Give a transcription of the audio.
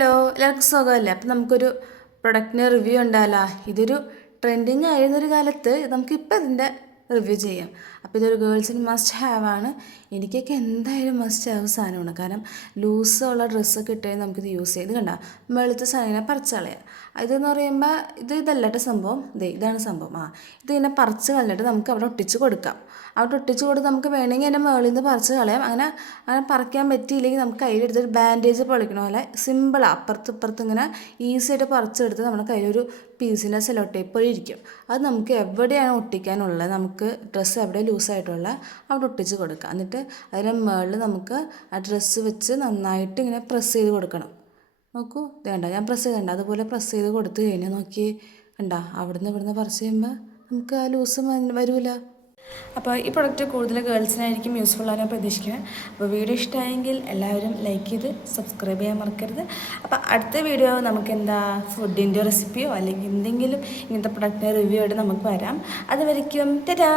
Hello എല്ലാവർക്കും സുഖമല്ലേ? അപ്പം നമുക്കൊരു പ്രൊഡക്റ്റിന് റിവ്യൂ ഉണ്ടാകാലോ. ഇതൊരു ട്രെൻഡിങ് ആയിരുന്നൊരു കാലത്ത് നമുക്കിപ്പോൾ ഇതിൻ്റെ റിവ്യൂ ചെയ്യാം. അപ്പോൾ ഇതൊരു ഗേൾസിന് മസ്റ്റ് ഹാവ് ആണ്. എനിക്കൊക്കെ എന്തായാലും മസ്റ്റ് ഹാവ് സാധനമാണ്. കാരണം ലൂസുള്ള ഡ്രസ്സൊക്കെ ഇട്ടുകഴിഞ്ഞാൽ നമുക്കിത് യൂസ് ചെയ്ത് കണ്ട വെളുത്ത സാധനം പറിച്ച് കളയാം. ഇതെന്ന് പറയുമ്പോൾ ഇതല്ലട്ടെ സംഭവം. ഇതാണ് സംഭവം. ഇതിങ്ങനെ പറിച്ച് കളഞ്ഞിട്ട് നമുക്ക് അവിടെ ഒട്ടിച്ച് കൊടുക്കാം. അവിടെ ഒട്ടിച്ച് കൊടുത്ത് നമുക്ക് വേണമെങ്കിൽ എൻ്റെ മുകളിൽ നിന്ന് പറിച്ച് കളയാം. അങ്ങനെ പറിക്കാൻ പറ്റിയില്ലെങ്കിൽ നമുക്ക് കയ്യിലെടുത്തൊരു ബാൻഡേജ് പൊളിക്കണ പോലെ സിമ്പിളാണ്. അപ്പുറത്ത് ഇപ്പുറത്ത് ഇങ്ങനെ ഈസി ആയിട്ട് പറിച്ചെടുത്ത് നമ്മുടെ കയ്യിലൊരു പീസിൻ്റെ സെല്ലോ ടേപ്പ് ഇരിക്കും. അത് നമുക്ക് എവിടെയാണ് ഒട്ടിക്കാനുള്ളത്, നമുക്ക് ഡ്രസ്സ് എവിടെ ലൂസായിട്ടുള്ള അവിടെ ഒട്ടിച്ച് കൊടുക്കാം. എന്നിട്ട് അതിൻ്റെ മുകളിൽ നമുക്ക് ആ ഡ്രസ്സ് വെച്ച് നന്നായിട്ട് ഇങ്ങനെ പ്രസ് ചെയ്ത് കൊടുക്കണം. നോക്കൂ, ഇത് കണ്ട ഞാൻ പ്രസ് ചെയ്തണ്ട, അതുപോലെ പ്രസ് ചെയ്ത് കൊടുത്ത് കഴിഞ്ഞാൽ നോക്കി കണ്ട ഇവിടുന്ന് പറിച്ച് ചെയ്യുമ്പോൾ നമുക്ക് ആ ലൂസ് വരില്ല. അപ്പോൾ ഈ പ്രൊഡക്റ്റ് കൂടുതൽ ഗേൾസിനായിരിക്കും യൂസ്ഫുൾ ആകാൻ പ്രതീക്ഷിക്കുന്നത്. അപ്പോൾ വീഡിയോ ഇഷ്ടമായെങ്കിൽ എല്ലാവരും ലൈക്ക് ചെയ്ത് സബ്സ്ക്രൈബ് ചെയ്യാൻ മറക്കരുത്. അപ്പോൾ അടുത്ത വീഡിയോ നമുക്ക് ഫുഡിൻ്റെ റെസിപ്പിയോ അല്ലെങ്കിൽ എന്തെങ്കിലും ഇങ്ങനത്തെ പ്രൊഡക്റ്റിൻ്റെ റിവ്യൂ ആയിട്ട് നമുക്ക് വരാം. അതുവരയ്ക്കും ടാറ്റാ.